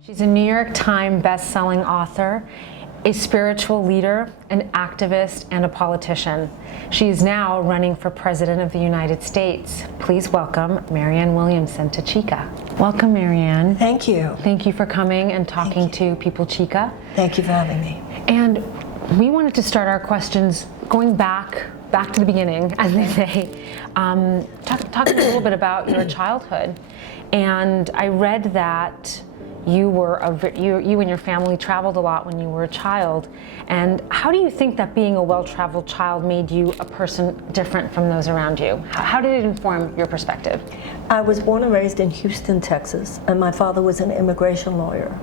She's a New York Times best-selling author, a spiritual leader, an activist, and a politician. She is now running for President of the United States. Please welcome Marianne Williamson to Chica. Welcome, Marianne. Thank you. Thank you for coming and talking to People Chica. Thank you for having me. And we wanted to start our questions going back to the beginning, as they say, talking a little bit about your childhood. And I read that you and your family traveled a lot when you were a child. And how do you think that being a well-traveled child made you a person different from those around you? How did it inform your perspective? I was born and raised in Houston, Texas, and my father was an immigration lawyer.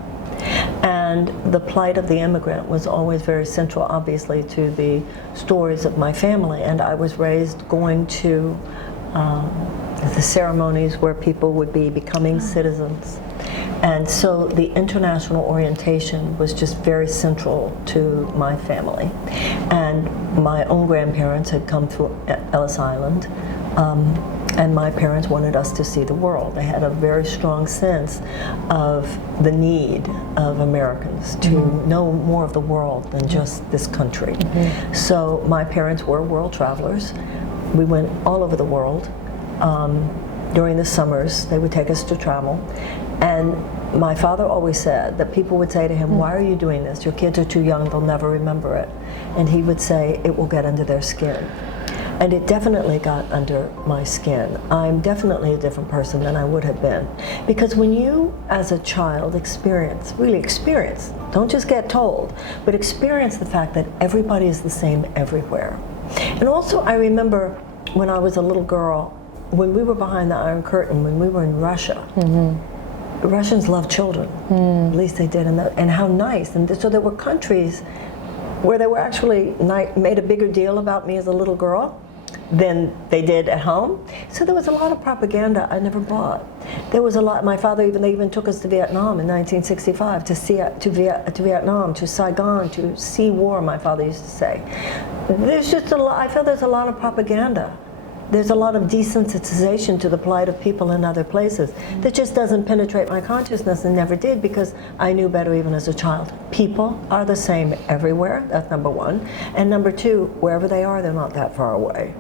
And the plight of the immigrant was always very central, obviously, to the stories of my family. And I was raised going to the ceremonies where people would be becoming citizens. And so the international orientation was just very central to my family. And my own grandparents had come through Ellis Island, and my parents wanted us to see the world. They had a very strong sense of the need of Americans to know more of the world than just this country. So my parents were world travelers. We went all over the world. During the summers, they would take us to travel. And my father always said that people would say to him, "Why are you doing this? Your kids are too young, they'll never remember it." And he would say, "It will get under their skin." And it definitely got under my skin. I'm definitely a different person than I would have been. Because when you, as a child, really experience, don't just get told, but experience the fact that everybody is the same everywhere. And also, I remember when I was a little girl, when we were behind the Iron Curtain, when we were in Russia, the Russians loved children, at least they did, and how nice. And so there were countries where they were actually made a bigger deal about me as a little girl than they did at home. So there was a lot of propaganda I never bought. There was a lot. My father they even took us to Vietnam in 1965 to Vietnam, to Saigon, to see war. My father used to say, "There's just a lot." I feel there's a lot of propaganda. There's a lot of desensitization to the plight of people in other places that just doesn't penetrate my consciousness, and never did, because I knew better even as a child. People are the same everywhere, that's number one. And number two, wherever they are, they're not that far away.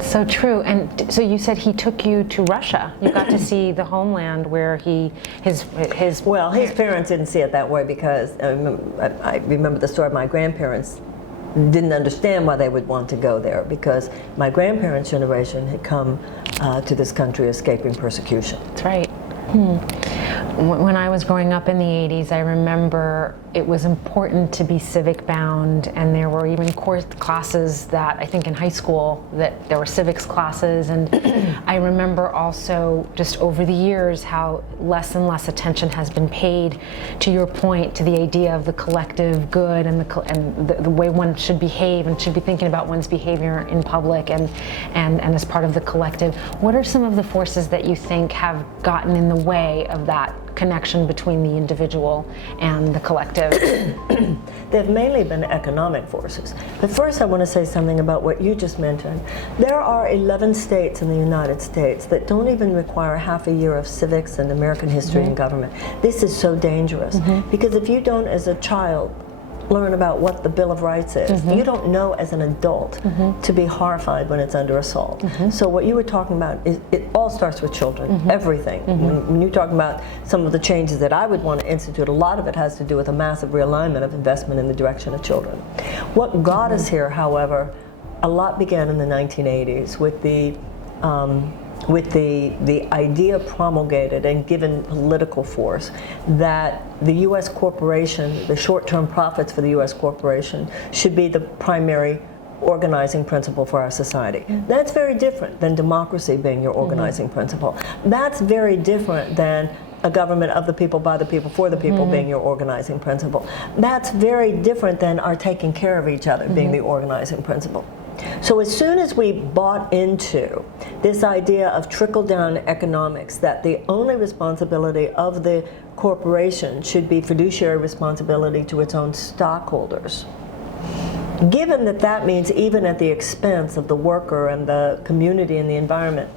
So true. And so you said he took you to Russia. You got to see the homeland where his parents didn't see it that way, because I remember the story of my grandparents didn't understand why they would want to go there, because my grandparents' generation had come to this country escaping persecution. That's right. When I was growing up in the 80s, I remember it was important to be civic bound, and there were even course classes that I think in high school that there were civics classes, and I remember also just over the years how less and less attention has been paid, to your point, to the idea of the collective good and the way one should behave and should be thinking about one's behavior in public and as part of the collective. What are some of the forces that you think have gotten in the way of that connection between the individual and the collective? They've mainly been economic forces. But first I want to say something about what you just mentioned. There are 11 states in the United States that don't even require half a year of civics and American history and government. This is so dangerous, because if you don't, as a child, learn about what the Bill of Rights is, you don't know as an adult to be horrified when it's under assault. So what you were talking about, it all starts with children, everything. When you're talking about some of the changes that I would want to institute, a lot of it has to do with a massive realignment of investment in the direction of children. What got us here, however, a lot began in the 1980s with the idea promulgated and given political force that the U.S. corporation, the short-term profits for the U.S. corporation, should be the primary organizing principle for our society. That's very different than democracy being your organizing principle. That's very different than a government of the people, by the people, for the people being your organizing principle. That's very different than our taking care of each other being the organizing principle. So as soon as we bought into this idea of trickle-down economics, that the only responsibility of the corporation should be fiduciary responsibility to its own stockholders, given that that means even at the expense of the worker and the community and the environment,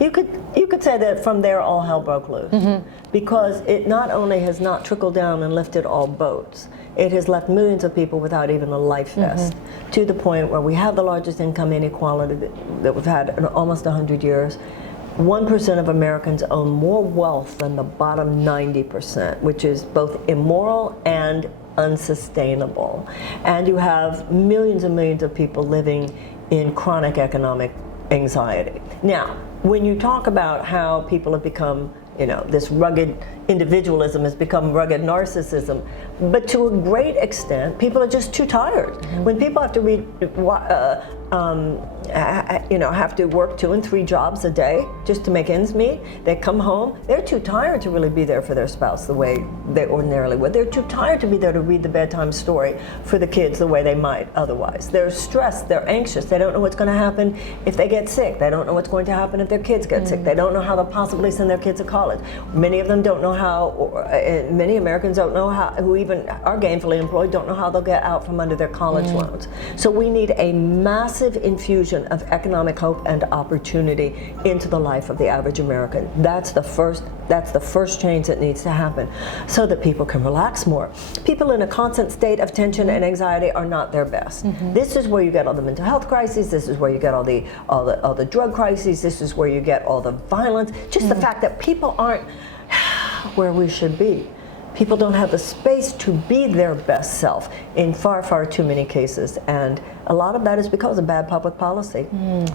You could say that from there all hell broke loose, because it not only has not trickled down and lifted all boats, it has left millions of people without even a life vest, to the point where we have the largest income inequality that we've had in almost 100 years. 1% of Americans own more wealth than the bottom 90%, which is both immoral and unsustainable. And you have millions and millions of people living in chronic economic anxiety. Now, when you talk about how people have become, this rugged individualism has become rugged narcissism, but to a great extent, people are just too tired. When people have to have to work 2 and 3 jobs a day just to make ends meet, they come home, they're too tired to really be there for their spouse the way they ordinarily would. They're too tired to be there to read the bedtime story for the kids the way they might otherwise. They're stressed, they're anxious, they don't know what's going to happen if they get sick, they don't know what's going to happen if their kids get sick, they don't know how they'll possibly send their kids to college. Many of them don't know how, many Americans don't know how, who even are gainfully employed, don't know how they'll get out from under their college loans. So we need a massive infusion of economic hope and opportunity into the life of the average American. That's the first change that needs to happen, so that people can relax more. People in a constant state of tension and anxiety are not their best. This is where you get all the mental health crises, this is where you get all the drug crises, this is where you get all the violence, just the fact that people aren't where we should be. People don't have the space to be their best self in far, far too many cases. And a lot of that is because of bad public policy.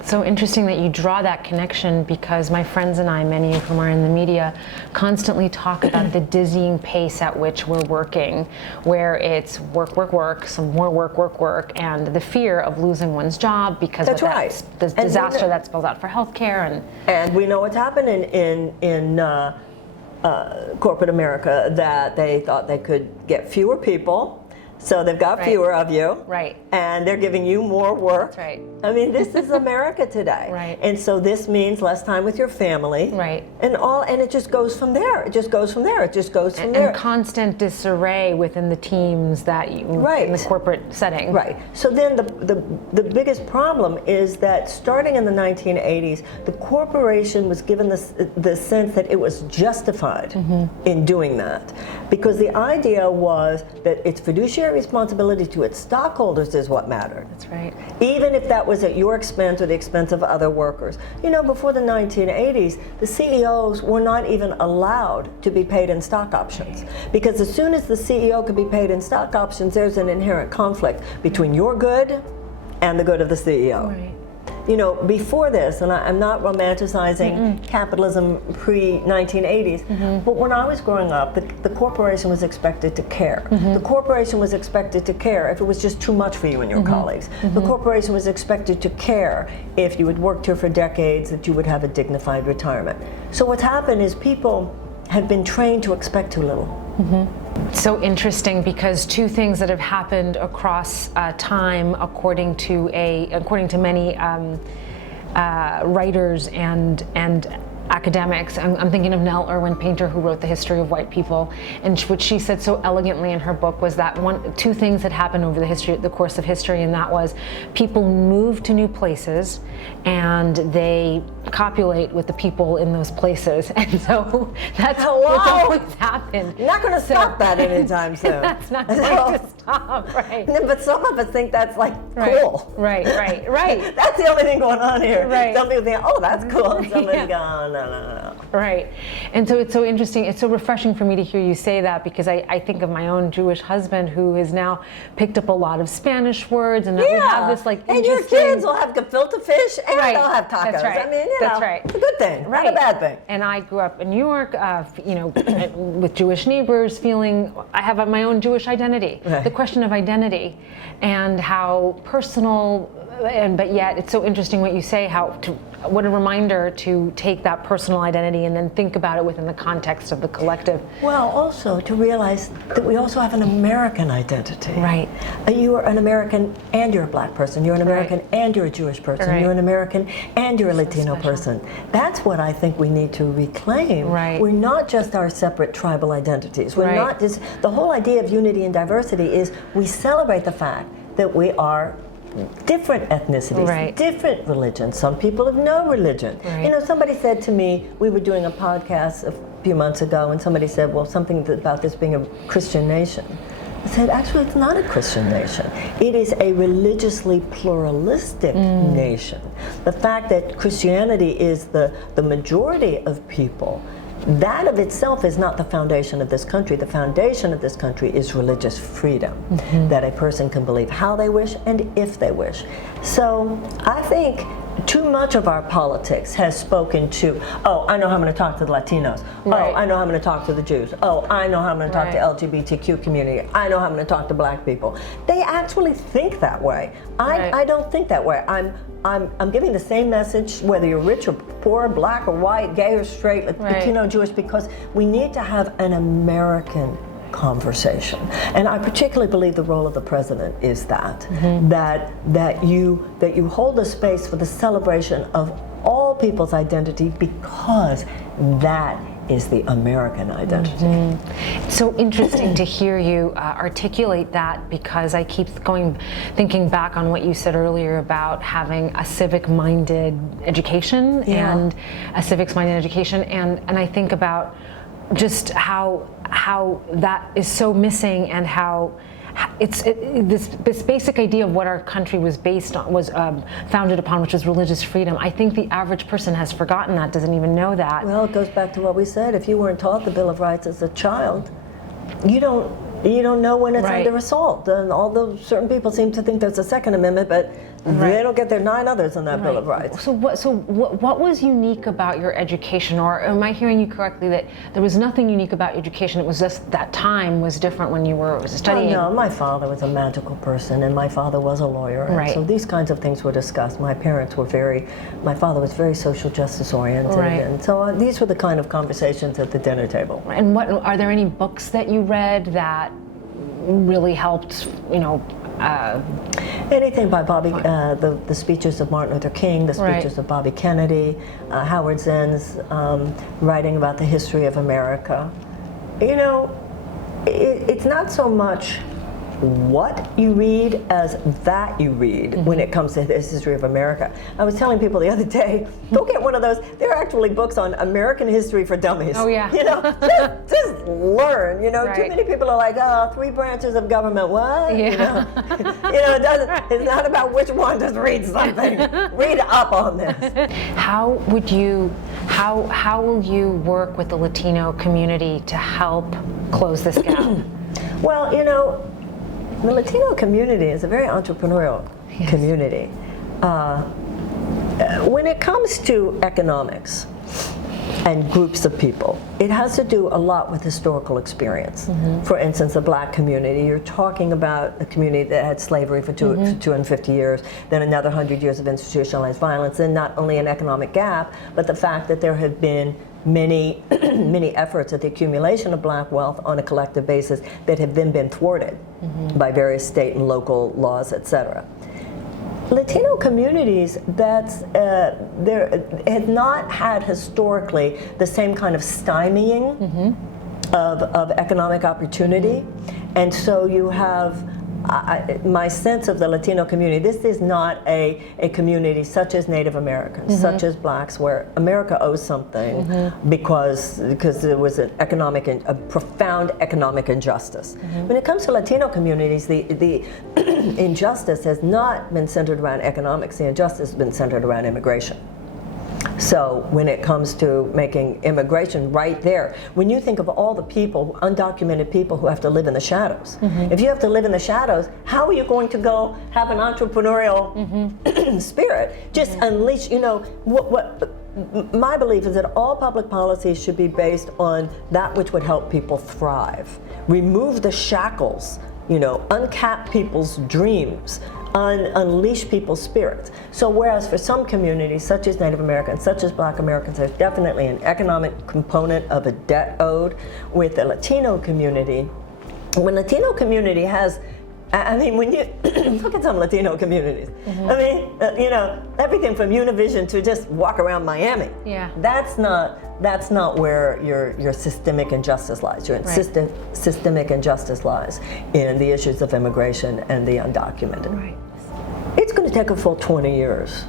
So interesting that you draw that connection, because my friends and I, many of whom are in the media, constantly talk about the dizzying pace at which we're working, where it's work, work, work, some more work, work, work, and the fear of losing one's job because That's of right. the disaster that spells out for healthcare. And we know what's happened in corporate America, that they thought they could get fewer people, so they've got fewer of you, and they're giving you more work. That's right. I mean, this is America today. And so this means less time with your family. And it just goes from there. It just goes from there. It just goes from there. And constant disarray within the teams that you in the corporate setting. So then the biggest problem is that starting in the 1980s, the corporation was given the sense that it was justified in doing that, because the idea was that its fiduciary responsibility to its stockholders is what mattered. That's right. Even if that was at your expense or the expense of other workers. Before the 1980s, the CEOs were not even allowed to be paid in stock options, because as soon as the CEO could be paid in stock options, there's an inherent conflict between your good and the good of the CEO. Before this, and I'm not romanticizing capitalism pre-1980s, but when I was growing up, the corporation was expected to care. The corporation was expected to care if it was just too much for you and your colleagues. The corporation was expected to care if you had worked here for decades, that you would have a dignified retirement. So what's happened is people have been trained to expect too little. So interesting, because two things that have happened across time, according to many writers and academics. I'm thinking of Nell Irwin Painter, who wrote The History of White People, and what she said so elegantly in her book was that two things had happened over the course of history, and that was people moved to new places and they copulate with the people in those places, and so that's what's always happened. You're not going to stop that anytime soon. That's not going to stop, right? But some of us think that's cool. Right. That's the only thing going on here. Some people think, oh, that's cool. And somebody's going, no. Right. And so it's so interesting, it's so refreshing for me to hear you say that, because I think of my own Jewish husband, who has now picked up a lot of Spanish words, and now we have this and your kids will have gefilte fish, and they'll have tacos. That's right. I mean, That's right. It's a good thing, not a bad thing. And I grew up in New York, with Jewish neighbors, feeling I have my own Jewish identity. The question of identity and how personal, but yet it's so interesting what you say, what a reminder to take that personal identity and then think about it within the context of the collective. Well, also to realize that we also have an American identity. You are an American and you're a black person. You're an American and you're a Jewish person. You're an American and you're a Latino person. That's what I think we need to reclaim. We're not just our separate tribal identities. We're not just, the whole idea of unity and diversity is we celebrate the fact that we are different ethnicities, Right. different religions. Some people have no religion. Right. You know, somebody said to me, we were doing a podcast a few months ago, and somebody said, well, something about this being a Christian nation. I said, actually, it's not a Christian nation. It is a religiously pluralistic nation. The fact that Christianity is the majority of people, that of itself is not the foundation of this country. The foundation of this country is religious freedom, that a person can believe how they wish and if they wish. So I think too much of our politics has spoken to, oh, I know how I'm going to talk to the Latinos. Right. Oh, I know how I'm going to talk to the Jews. Oh, I know how I'm going to talk to LGBTQ community. I know how I'm going to talk to black people. They actually think that way. I don't think that way. I'm giving the same message whether you're rich or poor, black or white, gay or straight, Latino, Jewish, because we need to have an American conversation. And I particularly believe the role of the president is that, that you hold a space for the celebration of all people's identity, because that is the American identity. It's so interesting to hear you articulate that, because I keep thinking back on what you said earlier about having a civic-minded education and a civics-minded education, and I think about just how that is so missing, and how this basic idea of what our country was based on, was founded upon, which was religious freedom. I think the average person has forgotten that, doesn't even know that. Well, it goes back to what we said. If you weren't taught the Bill of Rights as a child, you don't know when it's under assault. And although certain people seem to think there's a Second Amendment, but they don't get their 9 others in that Bill of Rights. So what was unique about your education, or am I hearing you correctly that there was nothing unique about education? It was just that time was different when you were studying. Oh, no, my father was a magical person, and my father was a lawyer. And so these kinds of things were discussed. My father was very social justice oriented, and so these were the kind of conversations at the dinner table. And are there any books that you read that really helped, anything by Bobby, the speeches of Martin Luther King, the speeches of Bobby Kennedy, Howard Zinn's writing about the history of America. It's not so much what you read as that you read when it comes to the history of America. I was telling people the other day, go get one of those. There are actually books on American history for dummies. Oh yeah. Just learn. Too many people are like, oh, 3 branches of government. What? Yeah. It's not about which one. Just read something. Read up on this. How will you work with the Latino community to help close this gap? Well, the Latino community is a very entrepreneurial community. When it comes to economics and groups of people, it has to do a lot with historical experience. For instance, the black community, you're talking about a community that had slavery for 250 years, then another 100 years of institutionalized violence, and not only an economic gap, but the fact that there have been many efforts at the accumulation of black wealth on a collective basis that have then been thwarted by various state and local laws, etc. Latino communities have not had historically the same kind of stymieing of economic opportunity, and so you have my sense of the Latino community. This is not a community such as Native Americans, such as blacks, where America owes something because there was a profound economic injustice. When it comes to Latino communities, the injustice has not been centered around economics. The injustice has been centered around immigration. So when it comes to making immigration right there, when you think of all the people, undocumented people who have to live in the shadows, if you have to live in the shadows, how are you going to go have an entrepreneurial spirit? Just unleash, what my belief is that all public policies should be based on that which would help people thrive. Remove the shackles, uncap people's dreams, unleash people's spirits. So whereas for some communities, such as Native Americans, such as Black Americans, there's definitely an economic component of a debt owed. With the Latino community, when Latino community has, when you look at some Latino communities, everything from Univision to just walk around Miami. Yeah. That's not where your systemic injustice lies. Your systemic injustice lies in the issues of immigration and the undocumented. Right. It's going to take a full 20 years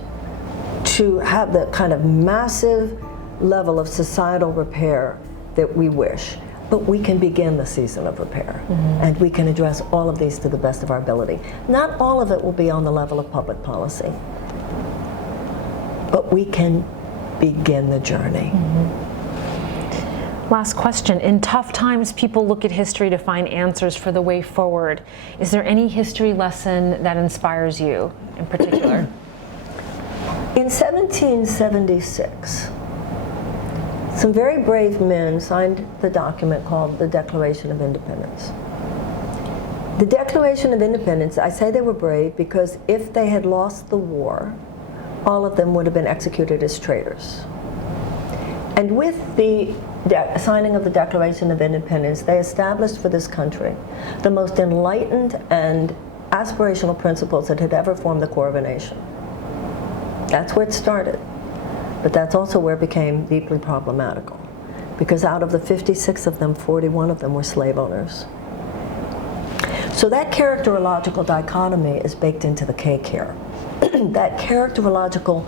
to have the kind of massive level of societal repair that we wish. But we can begin the season of repair, and we can address all of these to the best of our ability. Not all of it will be on the level of public policy, but we can begin the journey. Last question. In tough times, people look at history to find answers for the way forward. Is there any history lesson that inspires you in particular? In 1776, some very brave men signed the document called the Declaration of Independence. The Declaration of Independence, I say they were brave because if they had lost the war, all of them would have been executed as traitors. And with the signing of the Declaration of Independence, they established for this country the most enlightened and aspirational principles that had ever formed the core of a nation. That's where it started. But that's also where it became deeply problematical, because out of the 56 of them, 41 of them were slave owners. So that characterological dichotomy is baked into the cake here. That characterological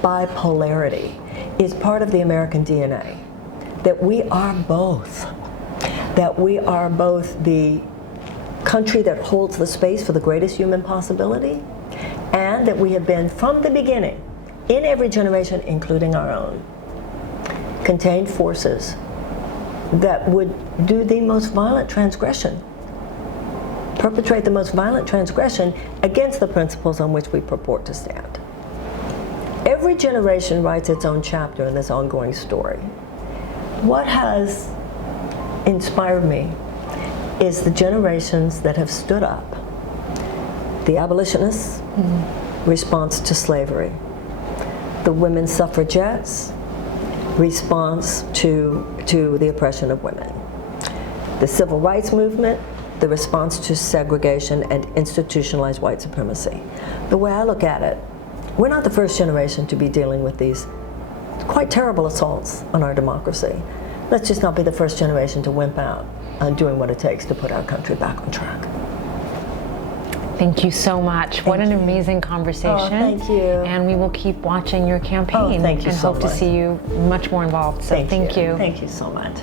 bipolarity is part of the American DNA, that we are both. That we are both the country that holds the space for the greatest human possibility, and that we have been, from the beginning, in every generation, including our own, contained forces that would do the most violent transgression, perpetrate the most violent transgression against the principles on which we purport to stand. Every generation writes its own chapter in this ongoing story. What has inspired me is the generations that have stood up. The abolitionists' response to slavery, the women's suffragettes' response to the oppression of women, the civil rights movement, the response to segregation and institutionalized white supremacy. The way I look at it, we're not the first generation to be dealing with these quite terrible assaults on our democracy. Let's just not be the first generation to wimp out on doing what it takes to put our country back on track. Thank you so much. What an amazing conversation. Oh, thank you. And we will keep watching your campaign thank you and so hope much. to see you much more involved. So thank you. Thank you so much.